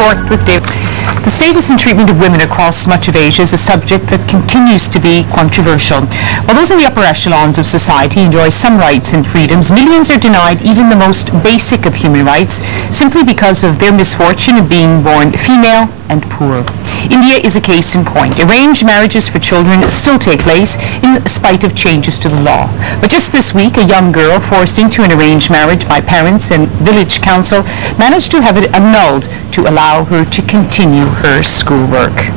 Sport with Dave. The status and treatment of women across much of Asia is a subject that continues to be controversial. While those in the upper echelons of society enjoy some rights and freedoms, millions are denied even the most basic of human rights simply because of their misfortune of being born female and poor. India is a case in point. Arranged marriages for children still take place in spite of changes to the law. But just this week, a young girl forced into an arranged marriage by parents and village council managed to have it annulled to allow her to continue her schoolwork.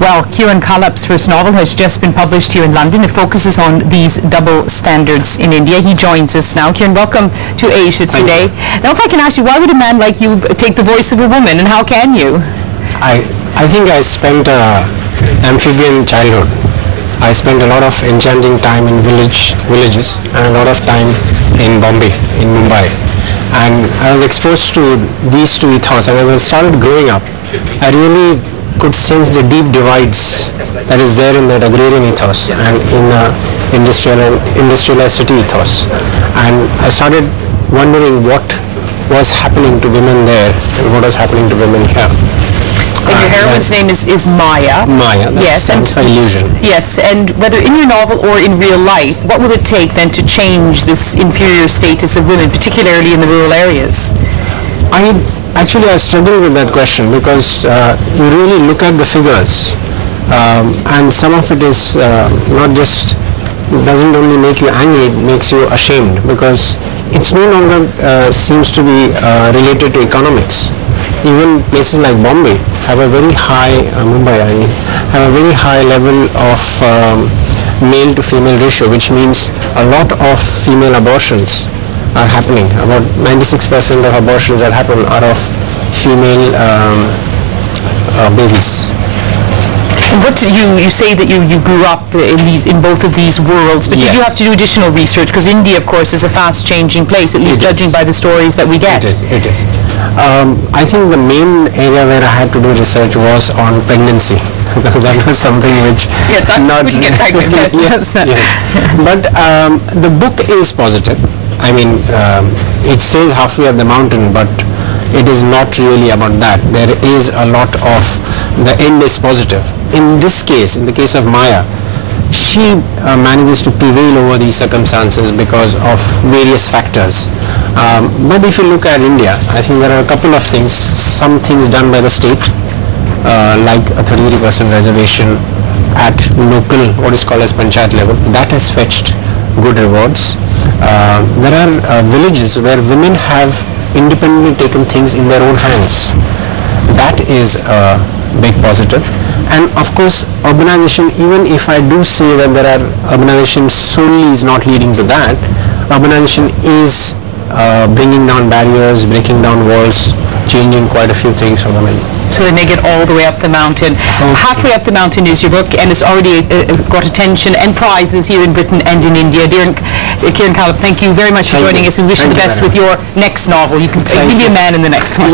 Well, KiranKhalap's first novel has just been published here in London. It focuses on these double standards in India. He joins us now. Kiran, welcome to Asia today. Now, if I can ask you, why would a man like you take the voice of a woman, and how can you? I think I spent an amphibian childhood. I spent a lot of enchanting time in villages and a lot of time in Bombay, in Mumbai. And I was exposed to these two ethos, and as I started growing up, I really could sense the deep divides that is there in that agrarian ethos and in the industrialized city ethos. And I started wondering what was happening to women there and what was happening to women here. And your heroine's name is Maya. Maya, that stands for illusion. Yes, and whether in your novel or in real life, what would it take then to change this inferior status of women, particularly in the rural areas? Actually, I struggle with that question because you really look at the figures and some of it is not just, doesn't only make you angry, it makes you ashamed because it's no longer seems to be related to economics. Even places like Bombay have a very high, Mumbai have a very high level of male to female ratio, which means a lot of female abortions are happening. About 96% of abortions that happen are of female babies. What you say that you grew up in both of these worlds, but did you have to do additional research? Because India, of course, is a fast-changing place, at least judging by the stories that we get. It is. I think the main area where I had to do research was on pregnancy, because that was something which... Yes, that we can get pregnant, yes. But the book is positive. I mean, it says halfway up the mountain, but it is not really about that. There is a lot of, the end is positive. In this case, in the case of Maya, she manages to prevail over these circumstances because of various factors. But if you look at India, I think there are a couple of things, some things done by the state, like a 33% reservation at local, what is called as panchayat level, that has fetched good rewards. There are villages where women have independently taken things in their own hands. That is a big positive. And of course, urbanization, even if I do say that there are urbanization solely is not leading to that, urbanization is bringing down barriers, breaking down walls, changing quite a few things for women. So they make it all the way up the mountain. Okay. Halfway up the mountain is your book, and it's already got attention and prizes here in Britain and in India. Dear KiranKhalap, thank you very much for joining us, and wish you the best with your next novel. You can be a man in the next one.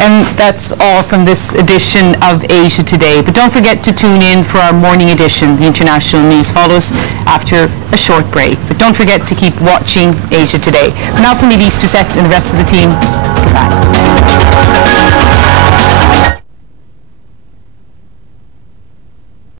And that's all from this edition of Asia Today. But don't forget to tune in for our morning edition. The international news follows after a short break. But don't forget to keep watching Asia Today. For now, from me, Elise Doucette and the rest of the team, goodbye.